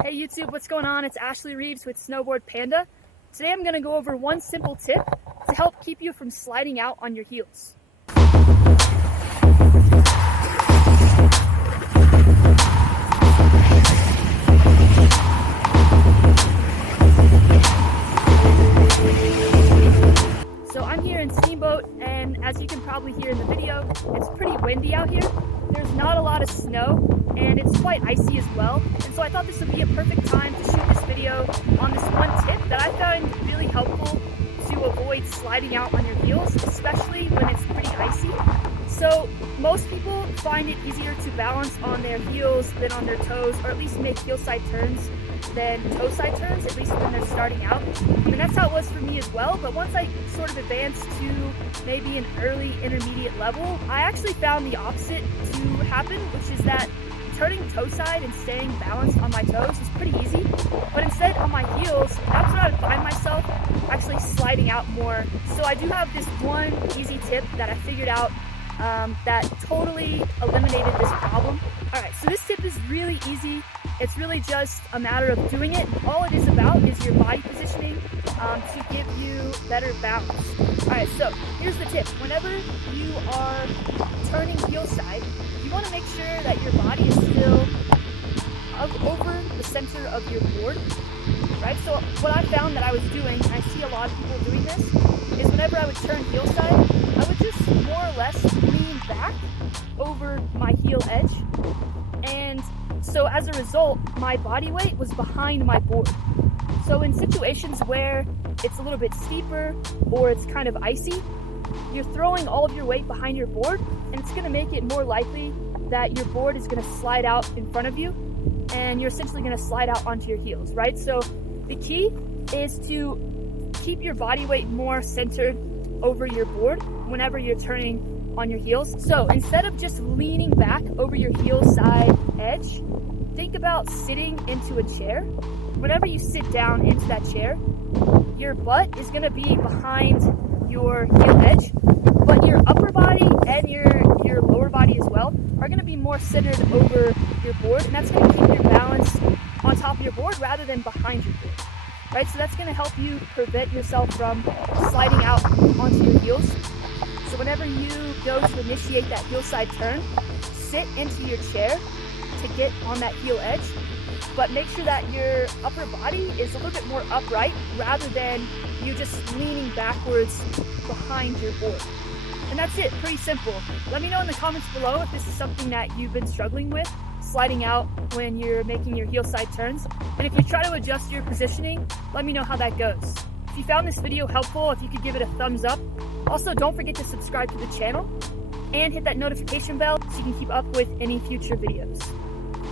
Hey YouTube, what's going on? It's Ashley Reeves with Snowboard Panda. Today I'm going to go over one simple tip to help keep you from sliding out on your heels. So I'm here in Steamboat, and as you can probably hear in the video, it's pretty windy out here. There's not a lot of snow, and it's quite icy as well. And so I thought this would be a perfect time to shoot this video on this one tip that I found really helpful to avoid sliding out on your heels, especially when it's pretty icy. So most people find it easier to balance on their heels than on their toes, or at least make heel side turns than toe side turns, at least when they're starting out. And that's how it was for me as well, but once I sort of advanced to maybe an early intermediate level, I actually found the opposite to happen, which is that turning toe side and staying balanced on my toes is pretty easy, but instead on my heels, that's when I would find myself actually sliding out more. So I do have this one easy tip that I figured out that totally eliminated this problem. Alright, so this tip is really easy. It's really just a matter of doing it. All it is about is your body positioning to give you better balance. Alright, so here's the tip. Whenever you are turning heel side, you want to make sure that your body is still over the center of your board. Right? So what I found that I was doing, and I see a lot of people doing this, is whenever I would turn heel side, I would just more or less lean back over my heel edge. And so as a result, my body weight was behind my board. So in situations where it's a little bit steeper or it's kind of icy, you're throwing all of your weight behind your board, and it's going to make it more likely that your board is going to slide out in front of you, and you're essentially going to slide out onto your heels, right? So the key is to keep your body weight more centered over your board whenever you're turning on your heels. So instead of just leaning back over your heel side edge, think about sitting into a chair. Whenever you sit down into that chair, your butt is going to be behind your heel edge, but your upper body and your lower body as well are going to be more centered over your board, and that's going to keep your balance on top of your board rather than behind your board. Right? So that's going to help you prevent yourself from sliding out onto your heels. So whenever you go to initiate that heel side turn, sit into your chair to get on that heel edge, but make sure that your upper body is a little bit more upright rather than you just leaning backwards behind your board. And that's it, pretty simple. Let me know in the comments below if this is something that you've been struggling with, sliding out when you're making your heel side turns. And if you try to adjust your positioning, let me know how that goes. If you found this video helpful, if you could give it a thumbs up. Also, don't forget to subscribe to the channel and hit that notification bell so you can keep up with any future videos.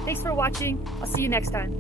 Thanks for watching. I'll see you next time.